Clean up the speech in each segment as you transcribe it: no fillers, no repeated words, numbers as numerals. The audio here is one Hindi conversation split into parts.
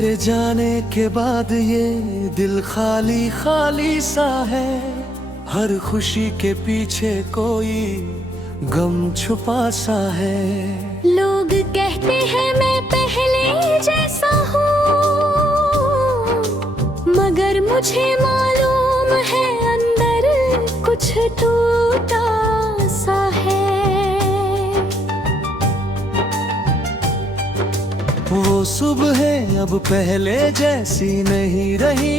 तेरे जाने के बाद ये दिल खाली खाली सा है। हर खुशी के पीछे कोई गम छुपा सा है। लोग कहते हैं मैं पहले जैसा हूँ, मगर मुझे मालूम है अंदर कुछ टूटा सा है। वो सुबह अब पहले जैसी नहीं रही,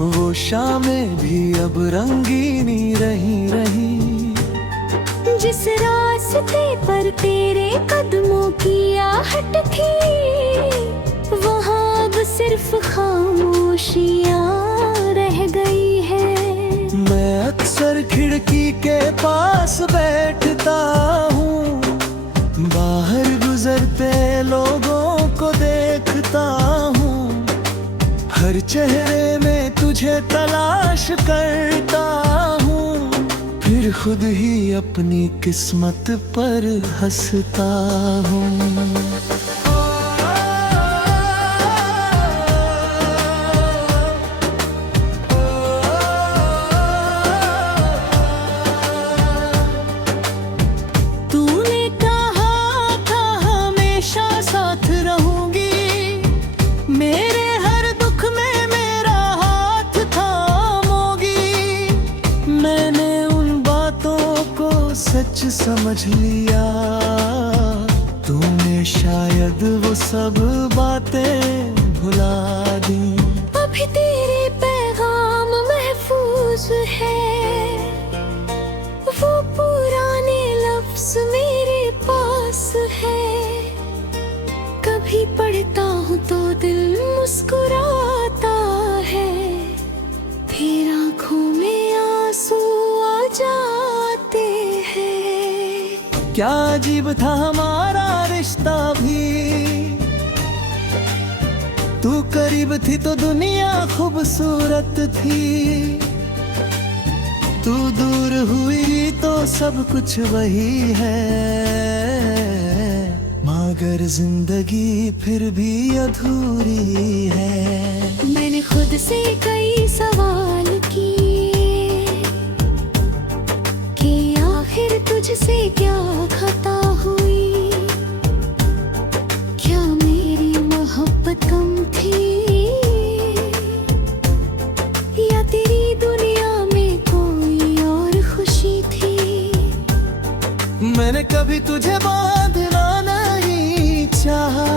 वो शामें भी अब रंगीनी रही। जिस रास्ते पर तेरे कदमों की आहट थी, वहाँ अब सिर्फ खामोशियाँ रह गई है। मैं अक्सर खिड़की के पास बैठता हूँ, बाहर गुजरते लोगों को देखता हूँ। हर चेहरे में तुझे तलाश करता हूँ, फिर खुद ही अपनी किस्मत पर हंसता हूँ। सच समझ लिया तूने, शायद वो सब बातें भुला दी। अभी तेरे पैगाम महफूज है, वो पुराने लफ्ज मेरे पास है। कभी पढ़ता हूँ तो दिल मुस्कुराता है, फिर आँखों में आंसू आ जाते हैं। क्या अजीब था हमारा रिश्ता भी, तू करीब थी तो दुनिया खूबसूरत थी। तू दूर हुई तो सब कुछ वही है, मगर जिंदगी फिर भी अधूरी है। मैंने खुद से कई सवाल किए कि आखिर तुझसे क्या खता हुई। क्या मेरी मोहब्बत कम थी, या तेरी दुनिया में कोई और खुशी थी। मैंने कभी तुझे बांधना नहीं चाहा,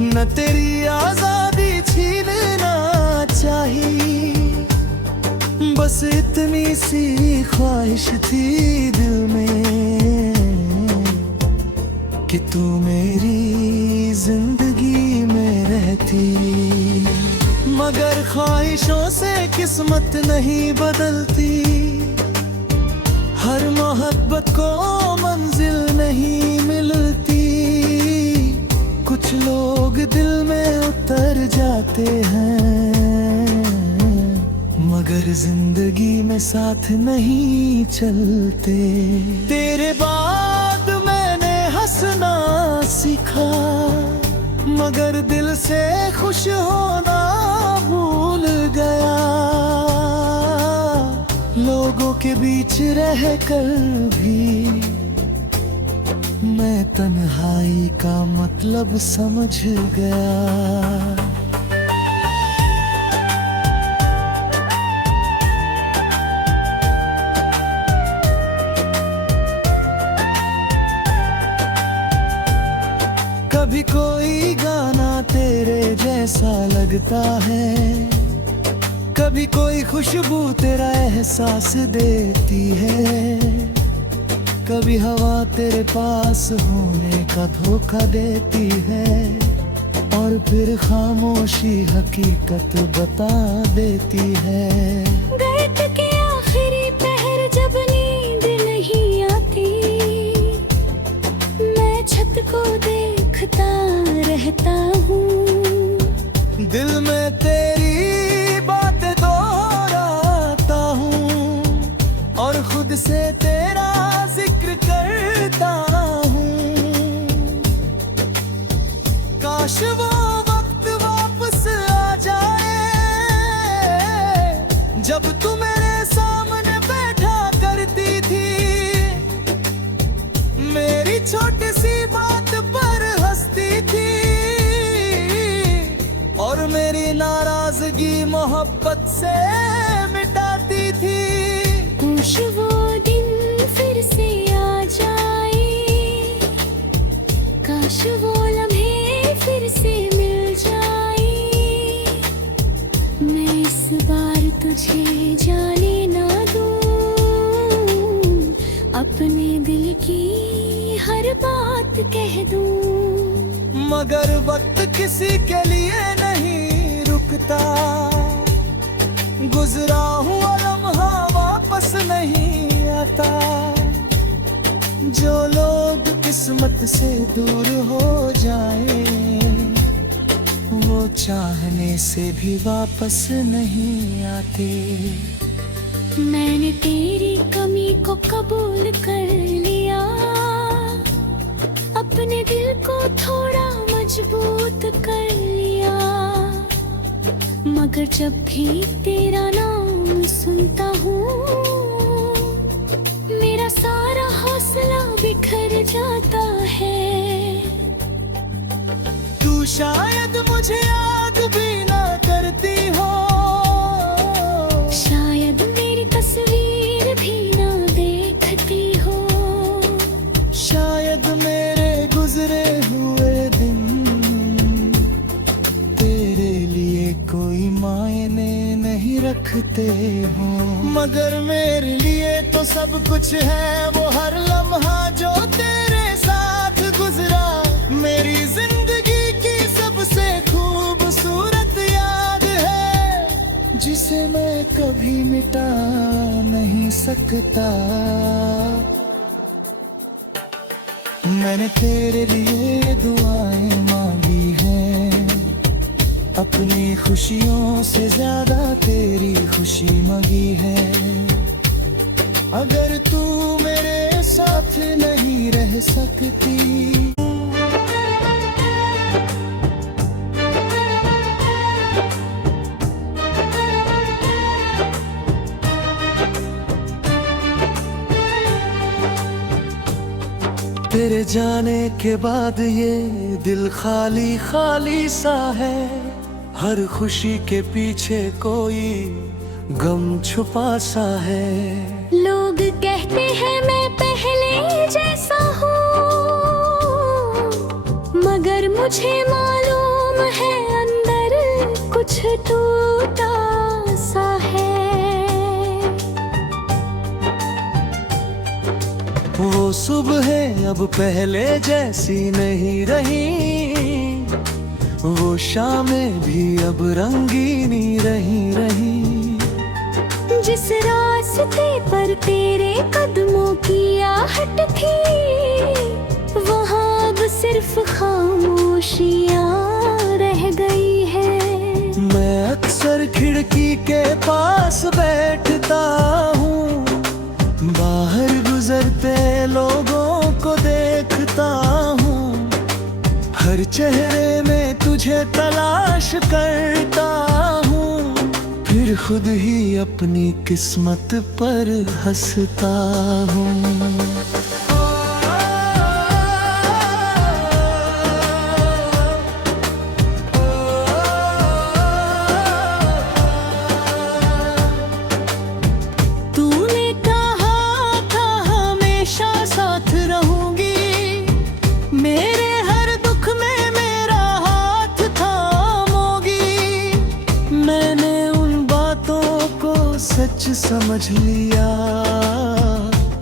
न तेरी आजादी छीनना चाही। बस इतनी सी ख्वाहिश थी दिल में कि तू मेरी जिंदगी में रहती। मगर ख्वाहिशों से किस्मत नहीं बदलती, हर मोहब्बत को मंजिल नहीं मिलती। कुछ लोग दिल में उतर जाते हैं, मगर जिंदगी में साथ नहीं चलते। तेरे बाद मैंने हंसना सीखा, मगर दिल से खुश होना भूल गया। लोगों के बीच रहकर भी मैं तन्हाई का मतलब समझ गया। कभी कोई गाना तेरे जैसा लगता है, कभी कोई खुशबू तेरा एहसास देती है। कभी हवा तेरे पास होने का धोखा देती है, और फिर खामोशी हकीकत बता देती है। रात के आखिरी पहर जब नींद नहीं आती, मैं छत को देखता रहता हूँ। दिल में तेरी बातें दोहराता हूँ, और खुद से तेरा जिक्र करता हूँ। वो वक्त वापस आ जाए जब तू मेरे सामने बैठा करती थी, मेरी छोटी सी बात पर हंसती थी और मेरी नाराजगी मोहब्बत से मिटाती थी। काश वो दिन फिर से आ जाए, काश वो लम्हे फिर से मिल जाए। मैं इस बार तुझे जाने ना दूं, अपने दिल की हर बात कह दूं। मगर वक्त किसी के लिए नहीं रुकता, गुजरा हुआ लम्हा वापस नहीं आता। जो लोग किस्मत से दूर हो जाए, वो चाहने से भी वापस नहीं आते। मैंने तेरी कमी को कबूल कर लिया, अपने दिल को थोड़ा मजबूत कर लिया। मगर जब भी तेरा नाम सुनता हूँ, मेरा सारा हौसला बिखर जाता है। तू शायद मुझे याद भी ना करती हो, शायद मेरी तस्वीर भी ना देखती हो, शायद मेरे गुजरे हुए दिन तेरे लिए कोई मायने नहीं रखते हो। मगर मेरे लिए तो सब कुछ है, वो हर लम्हा जो तेरे साथ गुजरा। मेरी जिंदगी की सबसे खूबसूरत याद है, जिसे मैं कभी मिटा नहीं सकता। मैंने तेरे लिए दुआएं मांगी हैं, अपनी खुशियों से ज्यादा तेरी खुशी मांगी है। अगर तू मेरे साथ नहीं रह सकती, तेरे जाने के बाद ये दिल खाली खाली सा है। हर खुशी के पीछे कोई गम छुपा सा है। लोग कहते हैं मैं पहले जैसा हूँ, मगर मुझे मालूम है अंदर कुछ टूटा सा है। वो सुबह अब पहले जैसी नहीं रही, वो शामें भी अब रंगीनी रही। जिस रास्ते पर तेरे कदमों की आहट थी, वहाँ अब सिर्फ खामोशियाँ रह गई है। मैं अक्सर खिड़की के पास बैठता हूँ, बाहर गुजरते लोगों को देखता हूँ। हर चेहरे में तुझे तलाश करता हूँ, फिर खुद ही अपनी किस्मत पर हंसता हूँ। तूने कहा था हमेशा साथ रहूंगी, मेरे हर दुख में मेरा हाथ थामोगी। मैंने उन बातों को सच समझ लिया,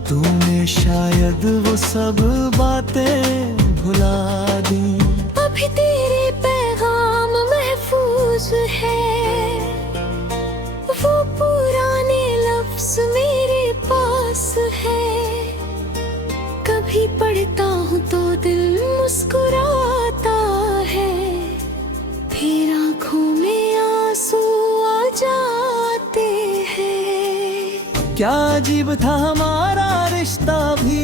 तूने शायद वो सब बातें भुला दी। अभी तेरे पैगाम महफूज है, वो पुराने लफ्ज मेरे पास है। कभी पढ़ता हूँ तो दिल मुस्कुराता है, फिर आँखों में आंसू आ जाते हैं। क्या अजीब था हमारा रिश्ता भी,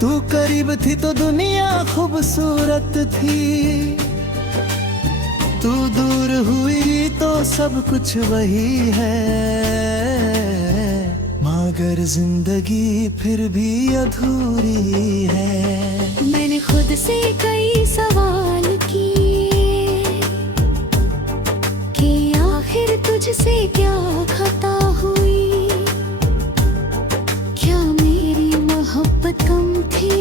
तू करीब थी तो दुनिया खूबसूरत थी, तू दूर हुई तो सब कुछ वही है। मगर जिंदगी फिर भी अधूरी है। मैंने खुद से कई सवाल किए कि आखिर तुझसे क्या खता हुई, क्या मेरी मोहब्बत कम थी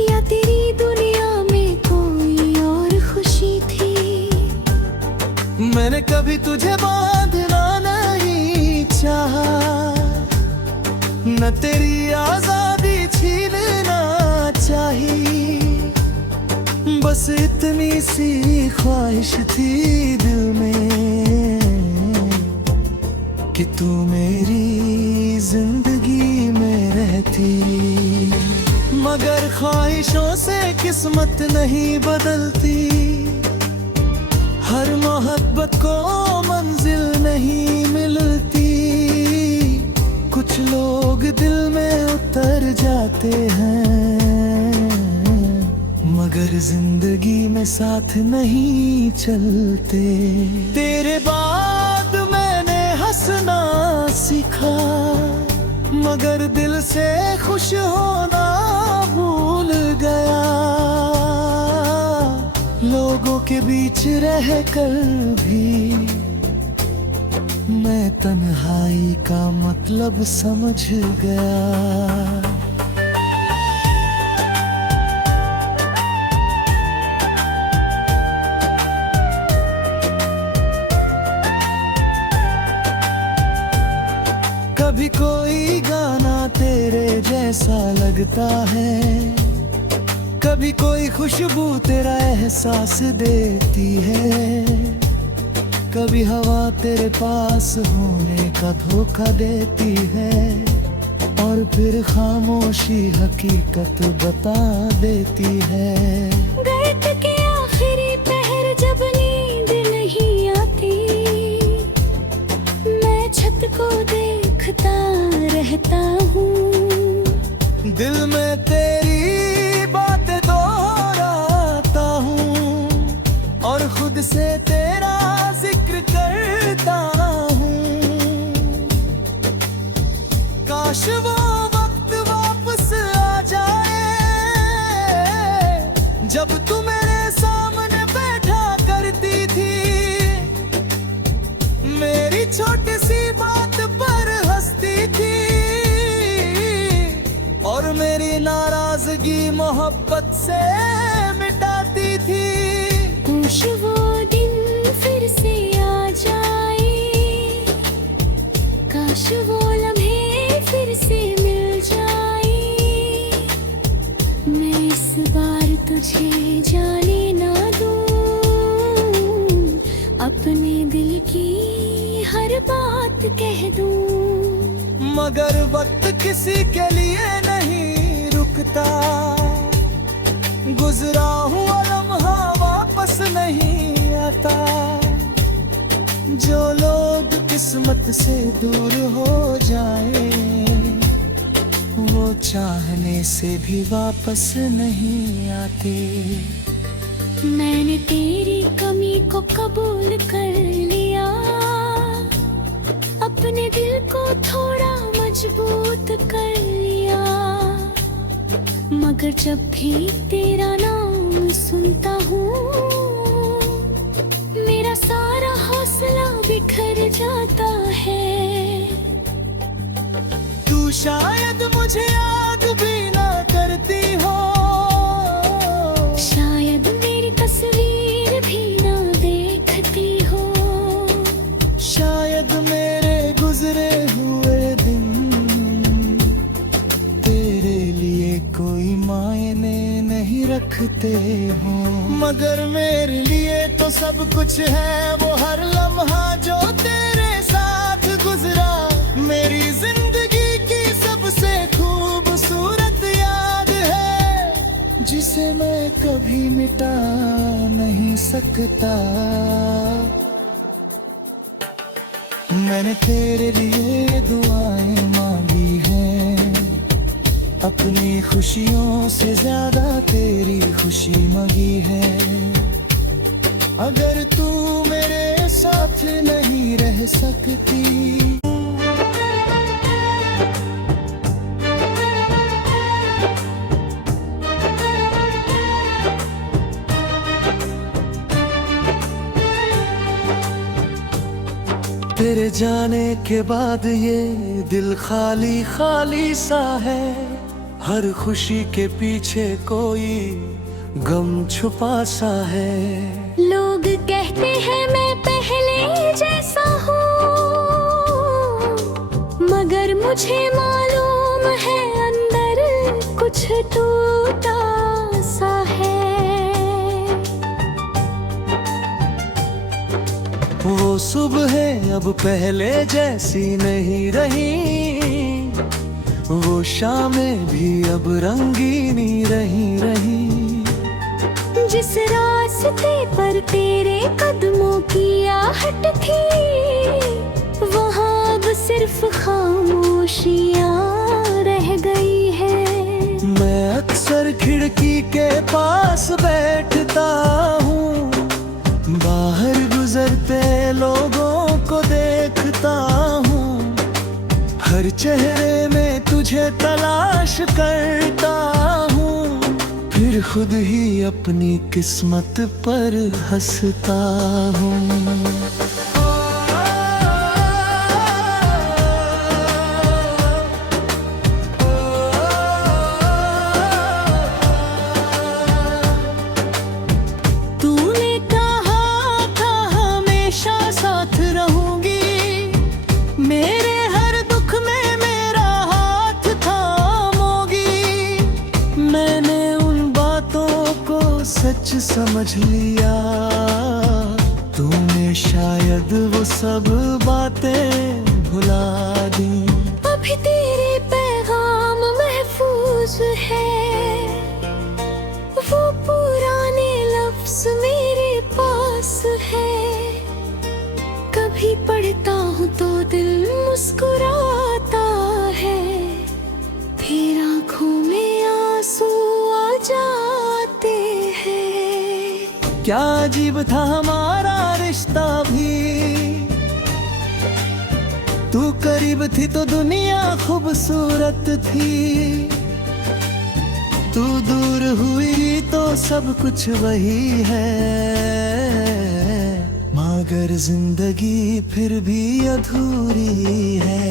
या तेरी दुनिया में कोई और खुशी थी। मैंने कभी तुझे बांधना नहीं चाहा, न तेरी आजादी छीनना चाही, बस इतनी सी ख्वाहिश थी दिल में कि तू मेरी जिंदगी में रहती। मगर ख्वाहिशों से किस्मत नहीं बदलती, हर मोहब्बत को मंजिल नहीं मिलती। कुछ लोग दिल में उतर जाते हैं, मगर जिंदगी में साथ नहीं चलते। तेरे बाद मैंने हंसना सीखा, मगर दिल से खुश होना भूल गया। लोगों के बीच रहकर भी मैं तन्हाई का मतलब समझ गया। कभी कोई गाना तेरे जैसा लगता है, कभी कोई खुशबू तेरा एहसास देती है, कभी हवा तेरे पास होने का धोखा देती है, और फिर खामोशी हकीकत बता देती है। रात के आखिरी पहर जब नींद नहीं आती, मैं छत को देखता रहता हूँ, दिल में तेरी बातें दोहराता हूँ, और खुद से तेरा जिक्र करता हूँ। काश वो वक्त वापस आ जाए, जब तू मेरे सामने बैठा करती थी, मेरी छोटी सी बात पर हंसती थी, और मेरी नाराजगी मोहब्बत से मिटाती थी। काश वो दिन फिर से आ जाए, काश वो लम्हे फिर से मिल जाए, मैं इस बार तुझे जाने ना दूं, अपने दिल की हर बात कह दूं। मगर वक्त किसी के लिए नहीं रुकता, गुजरा हुआ लम्हा वापस नहीं आता। जो लोग किस्मत से दूर हो जाए, वो चाहने से भी वापस नहीं आते। मैंने तेरी कमी को कबूल कर लिया, अपने दिल को थोड़ा मजबूत कर लिया, मगर जब भी तेरा नाम सुनता हूँ, मेरा सारा हौसला बिखर जाता है। तू शायद मुझे याद भी ना करती हो, शायद मेरी तस्वीर भी ना देखती हो, शायद मेरे गुजरे हुए दिन तेरे लिए कोई मायने नहीं रखते हो। मगर मेरे लिए तो सब कुछ है, वो हर लम्हा जो तेरे साथ गुजरा, मेरी जिंदगी की सबसे खूबसूरत याद है, जिसे मैं कभी मिटा नहीं सकता। मैंने तेरे लिए दुआएं मांगी हैं, अपनी खुशियों से ज्यादा तेरी खुशी मांगी है। अगर तू मेरे साथ नहीं रह सकती, तेरे जाने के बाद ये दिल खाली खाली सा है। हर खुशी के पीछे कोई गम छुपा सा है। लोग कहते हैं मैं पहले जैसा हूँ, मगर मुझे मालूम है अंदर कुछ टूटा सा है। वो सुबह अब पहले जैसी नहीं रही, वो शामें भी अब रंगीनी रही। जिस रास्ते पर तेरे कदमों की आहट थी, वहाँ अब सिर्फ खामोशियाँ रह गई है। मैं अक्सर खिड़की के पास बैठता हूँ, बाहर गुजरते लोगों को देखता हूँ। हर चेहरे में तुझे तलाश करता हूँ, फिर खुद ही अपनी किस्मत पर हंसता हूँ। तूने कहा था हमेशा साथ रहूंगी, मेरे हर दुख में मेरा हाथ थामोगी। मैंने उन बातों को सच समझ लिया, तूने शायद वो सब बातें भुला दी। अभी तेरे पैगाम महफूज है, वो पुराने लफ्ज मेरे पास है। कभी पढ़ता हूँ तो दिल मुस्कुराता है, फिर आँखों में आंसू आ जाते हैं। क्या अजीब था हमारा रिश्ता भी, तू करीब थी तो दुनिया खूबसूरत थी। तू दूर हुई तो सब कुछ वही है, मगर जिंदगी फिर भी अधूरी है।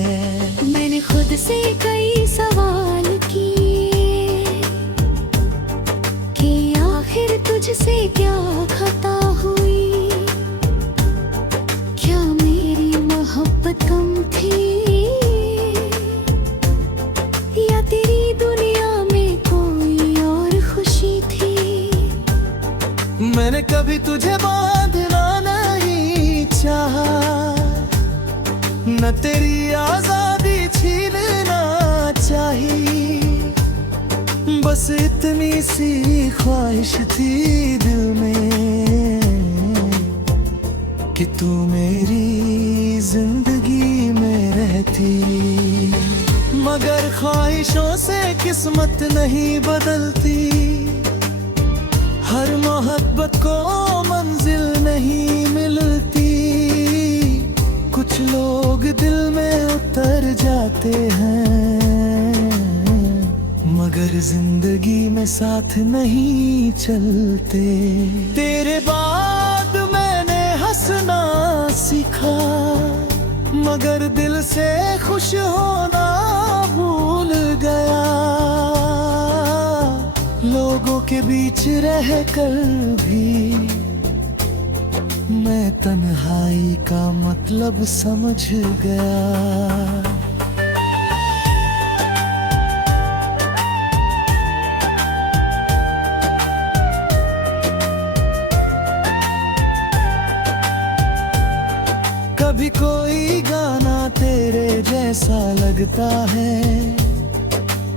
मैंने खुद से कई सवाल किए कि आखिर तुझसे क्या खता हुई, क्या मेरी मोहब्बत कम थी, या तेरी दुनिया में कोई और खुशी थी। मैंने कभी तुझे बांधना नहीं चाहा, न तेरी आजादी छीनना चाही। बस इतनी सी ख्वाहिश थी दिल में कि तू मेरी जिंदगी में रहती। मगर ख्वाहिशों से किस्मत नहीं बदलती, हर मोहब्बत को मंजिल नहीं मिलती। कुछ लोग दिल में उतर जाते हैं, मगर जिंदगी में साथ नहीं चलते। तेरे बाद मैंने हंसना सीखा, मगर दिल से खुश होना भूल गया। लोगों के बीच रहकर भी मैं तन्हाई का मतलब समझ गया। कभी कोई गाना तेरे जैसा लगता है,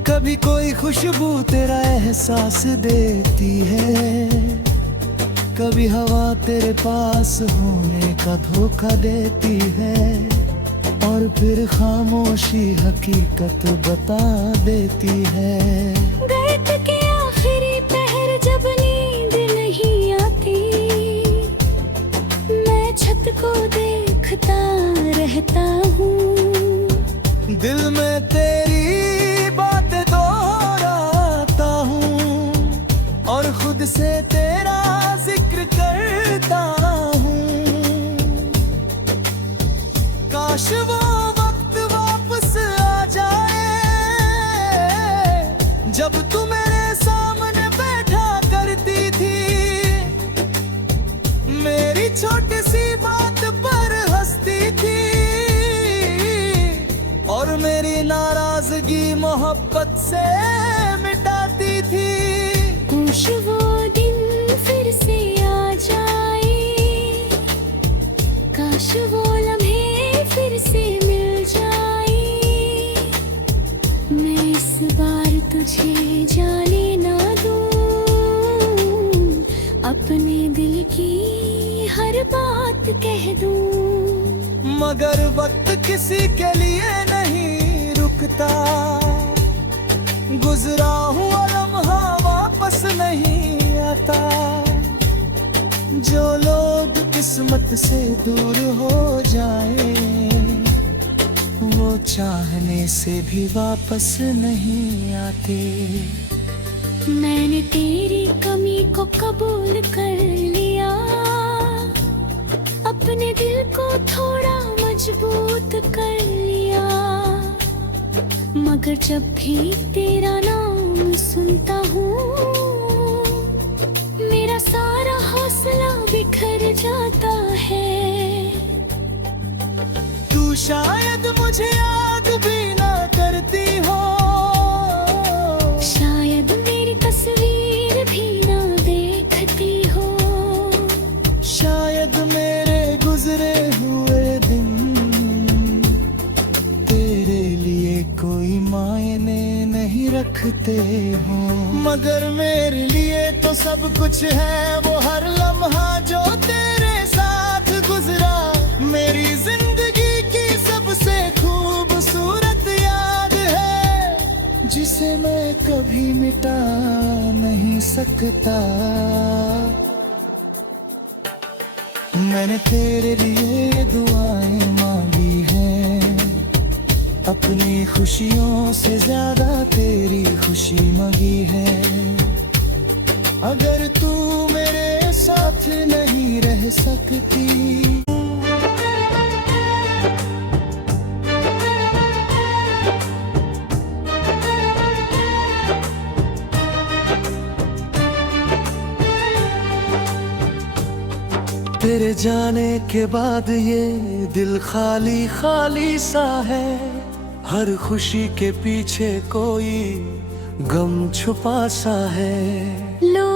कभी कोई खुशबू तेरा एहसास देती है। कभी हवा तेरे पास होने का धोखा देती है। और फिर खामोशी हकीकत बता देती है। रात के आखिरी पहर जब नींद नहीं आती, मैं छत को देखता रहता हूँ। दिल में तेरी बातें दोहराता हूँ और खुद से तेरा जिक्र करता हूँ। काश वो वक्त वापस आ जाए जब तू मेरे सामने बैठा करती थी, मेरी छोटी सी बात पर हंसती थी और मेरी नाराजगी मोहब्बत से मिटाती थी। काश वो दिन फिर से आ जाए, काश वो लम्हे फिर से मिल जाए। मैं इस बार तुझे जाने ना दूं, अपने दिल की हर बात कह दूं। मगर वक्त किसी के लिए नहीं रुकता, गुजरा हुआ लम्हा वापस नहीं आता। जो लोग किस्मत से दूर हो जाए, वो चाहने से भी वापस नहीं आते। मैंने तेरी कमी को कबूल कर लिया, अपने दिल को थोड़ा मजबूत कर लिया। मगर जब भी तेरा नाम सुनता हूँ, मेरा सारा हौसला बिखर जाता है। तू शायद मुझे याद भी ना करती हो, शायद मेरी तस्वीर भी ना देखती हो, शायद मेरे गुजरे हुए दिन तेरे लिए कोई मायने नहीं रखते हो। मगर मेरे लिए तो सब कुछ है, वो हर लम्हा जो तेरे साथ गुजरा। मेरी जिंदगी की सबसे खूबसूरत याद है, जिसे मैं कभी मिटा नहीं सकता। मैंने तेरे लिए दुआएं मांगी हैं, अपनी खुशियों से ज्यादा तेरी खुशी मांगी है। अगर तू मेरे साथ नहीं रह सकती, तेरे जाने के बाद ये दिल खाली खाली सा है। हर खुशी के पीछे कोई गम छुपा सा है। लो